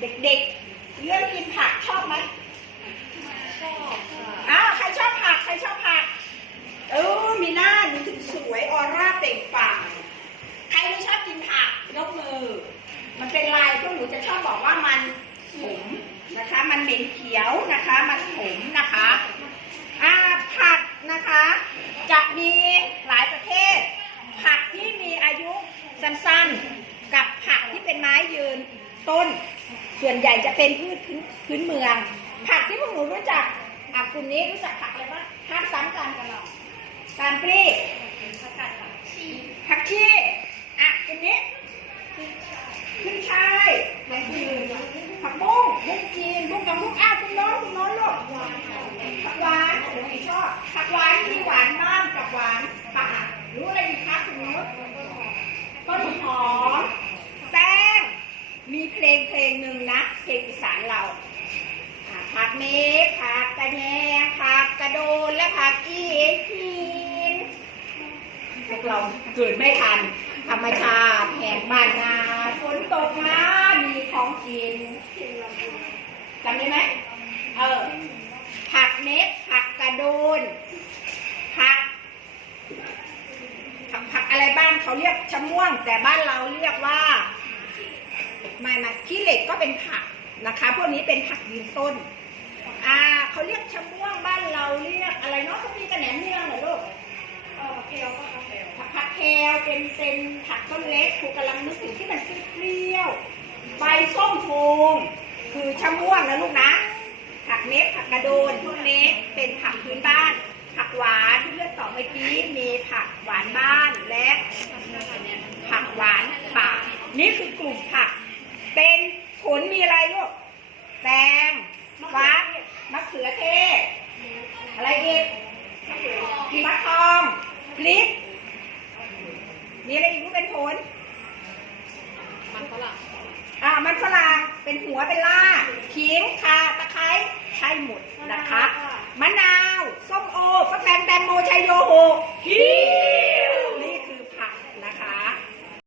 เด็กๆเรื่องกินผักชอบไหมชอบค่ะอ้าวใครชอบผักใครชอบผักเออมีหน้าหนูถึงสวยออร่าเปล่งปลั่งใครไม่ชอบกินผักยกมือ มันเป็นลายพวกหนูจะชอบบอกว่ามันขมนะคะ มันเหม็นเขียวนะคะ มันขมนะคะอ่าผักนะคะ จะมีหลายประเภทผักที่มีอายุสั้นๆ กับผักที่ เป็นไม้ยืนต้น ส่วนใหญ่จะเป็นพืชพื้นเมือง ผักที่พวกหนูรู้จักอะกลุ่มนี้รู้จักผักอะไรบ้างห้ามซ้ำกันกันหรอกการปลีผักชีอะกลุ่มนี้ขึ้นชายไหนคือผักบุ้งบุ้งจีนบุ้งกับบุ้งอ้าวคุณน้องคุณน้องลูกผักหวานหนูไม่ชอบผักหวานมีหวานบ้างกับหวานป่ารู้อะไรอีกคะคุณน้องต้นหอมแป้ง มีเพลงเพลง หนึ่งนะเพลงอีสานเราผักเมฆผักกระแยงผักกระโดนและผักอีหินพวกเราเกิดไม่ทัน ธรรมชาติแห่งบ้านนาฝนตกมามีของกินจำได้ไหมเออผักเม็ดผักกระโดนผักผักผักอะไรบ้านเขาเรียกชะม่วง แต่บ้านเราเรียกว่า ไม่ไม่ขี้เหล็กก็เป็นผักนะคะ พวกนี้เป็นผักยืนต้น อ่าเขาเรียกชะม่วงบ้านเราเรียกอะไรเนาะเขามีกระแหนมเนืองเหรอลูกเออเพลก็กาแฟผักผักแคลเป็นเป็นผักต้นเล็กครูกำลังนึกถึงที่มันเปรี้ยวๆใบส้มโทงคือชะม่วงนะลูกนะ ผักเม็ดผักกระโดนพวกนี้เป็นผักพื้นบ้าน ผักหวานที่เลือกต่อเมื่อกี้มีผักหวานบ้านและผักหวานป่านี่คือกลุ่มผัก เป็นผลมีอะไรลูกแตงฟ้ามะเขือเทศ อะไรอีกมะทองพริกมีอะไรอีกลูกเป็นผล มันฝรั่งอ่ามันฝรั่งเป็นหัวเป็นล่าขิงข่าตะไคร้ใช่หมดนะคะมะนาว ส้มโอฟักแฟงแตงโมชัยโยโหฮิ